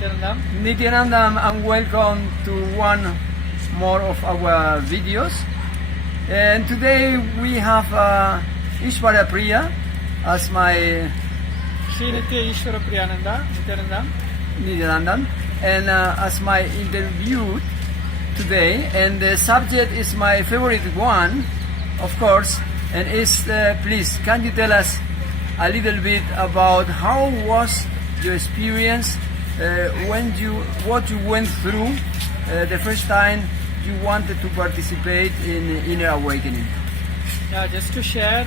Nithyanandam, and welcome to one more of our videos. And today we have Ishwara Priya as my Shri Nithya Ishwara Priyananda, Nithyanandam, and as my interview today. And the subject is my favorite one, of course, and is please, can you tell us a little bit about how was your experience what you went through the first time you wanted to participate in Inner Awakening? Yeah, just to share,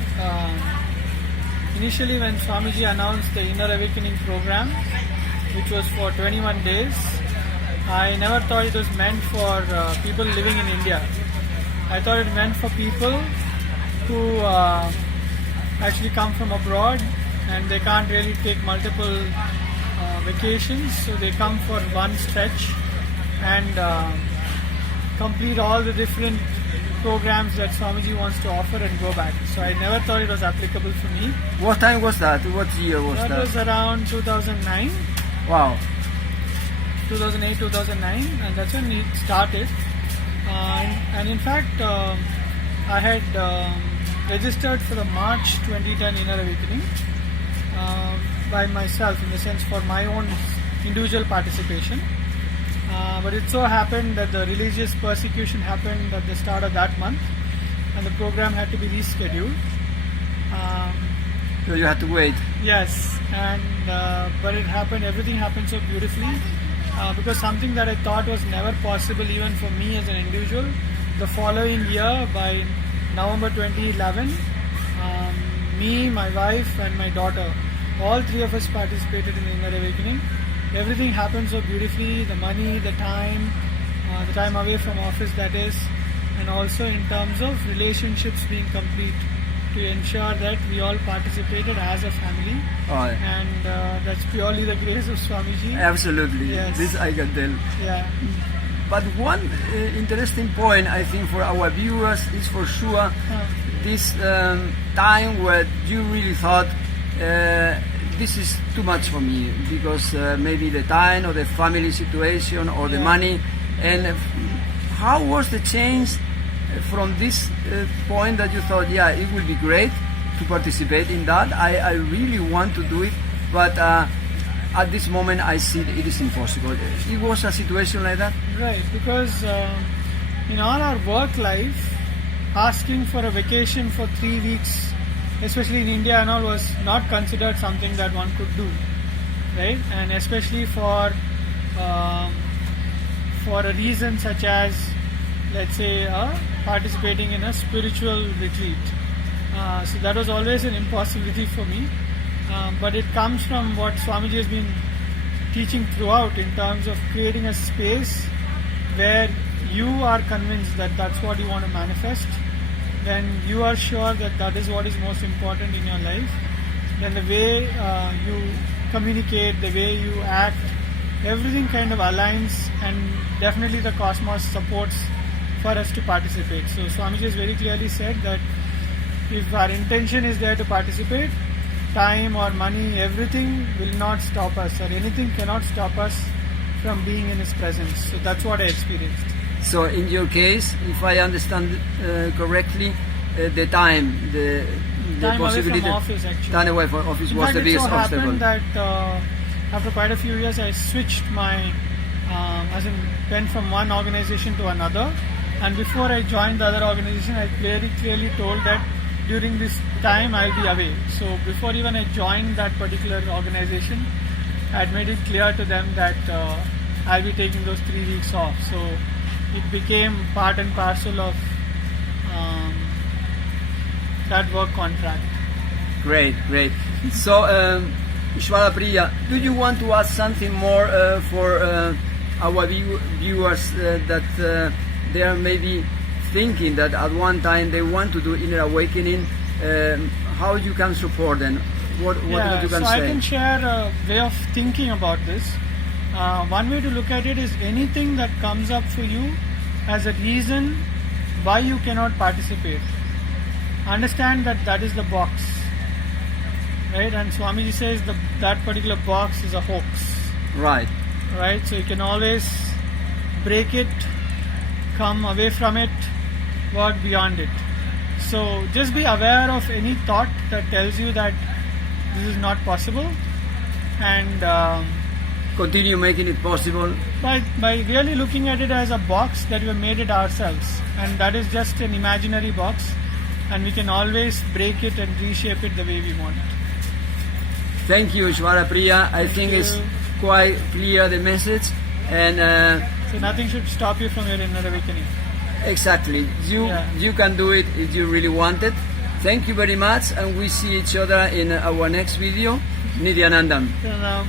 initially when Swamiji announced the Inner Awakening program, which was for 21 days, I never thought it was meant for people living in India. I thought it meant for people who actually come from abroad and they can't really take multiple vacations, so they come for one stretch and complete all the different programs that Swamiji wants to offer and go back. So I never thought it was applicable for me. What time was that? What year was that? That was around 2009. Wow. 2008, 2009, and that's when it started. And in fact, I had registered for the March 2010 Inner Awakening by myself, in the sense for my own individual participation. But it so happened that the religious persecution happened at the start of that month, and the program had to be rescheduled. So you had to wait. Yes, and but it happened. Everything happened so beautifully because something that I thought was never possible even for me as an individual. The following year, by November 2011, me, my wife, and my daughter, all three of us participated in Inner Awakening. Everything happened so beautifully. The money, the time away from office, that is, and also in terms of relationships being complete, to ensure that we all participated as a family. Oh, And that's purely the grace of Swamiji. absolutely. Yes. This I can tell. Yeah. But one interesting point, I think, for our viewers is for sure this time where you really thought this is too much for me, because maybe the time or the family situation or the money. And how was the change from this point that you thought, yeah, it will be great to participate in that, I really want to do it, but at this moment I see it is impossible. It was a situation like that? Right, because in all our work life, asking for a vacation for 3 weeks, especially in India and all, was not considered something that one could do, right? And especially for a reason such as, let's say, participating in a spiritual retreat. So that was always an impossibility for me. But it comes from what Swamiji has been teaching throughout, in terms of creating a space where you are convinced that that's what you want to manifest. When you are sure that that is what is most important in your life, then the way you communicate, the way you act, everything kind of aligns, and definitely the cosmos supports for us to participate. So Swamiji has very clearly said that if our intention is there to participate, time or money, everything will not stop us, or anything cannot stop us from being in His presence. So that's what I experienced. So in your case, if I understand correctly, the time, the Time away possibility, from office, actually. time away from office In was fact, the biggest it so obstacle. happened that after quite a few years, I switched my, as in went from one organization to another. And before I joined the other organization, I very clearly told that during this time I'll be away. So before even I joined that particular organization, I had made it clear to them that I'll be taking those 3 weeks off. So it became part and parcel of that work contract. Great, great. So, Ishwara Priya, do you want to ask something more for our viewers that they are maybe thinking that at one time they want to do Inner Awakening? How you can support them? What you can so say? I can share a way of thinking about this. One way to look at it is anything that comes up for you as a reason why you cannot participate. Understand that that is the box, right? And Swamiji says that particular box is a hoax. Right. right? So you can always break it, come away from it, work beyond it. So just be aware of any thought that tells you that this is not possible, and Continue making it possible. by really looking at it as a box that we have made it ourselves, and that is just an imaginary box, and we can always break it and reshape it the way we want. Thank you, Ishwara Priya. I think you. it's quite clear the message, and So nothing should stop you from your inner awakening. exactly, you can do it if you really want it. Thank you very much, and we see each other in our next video. Nithyanandam. So now,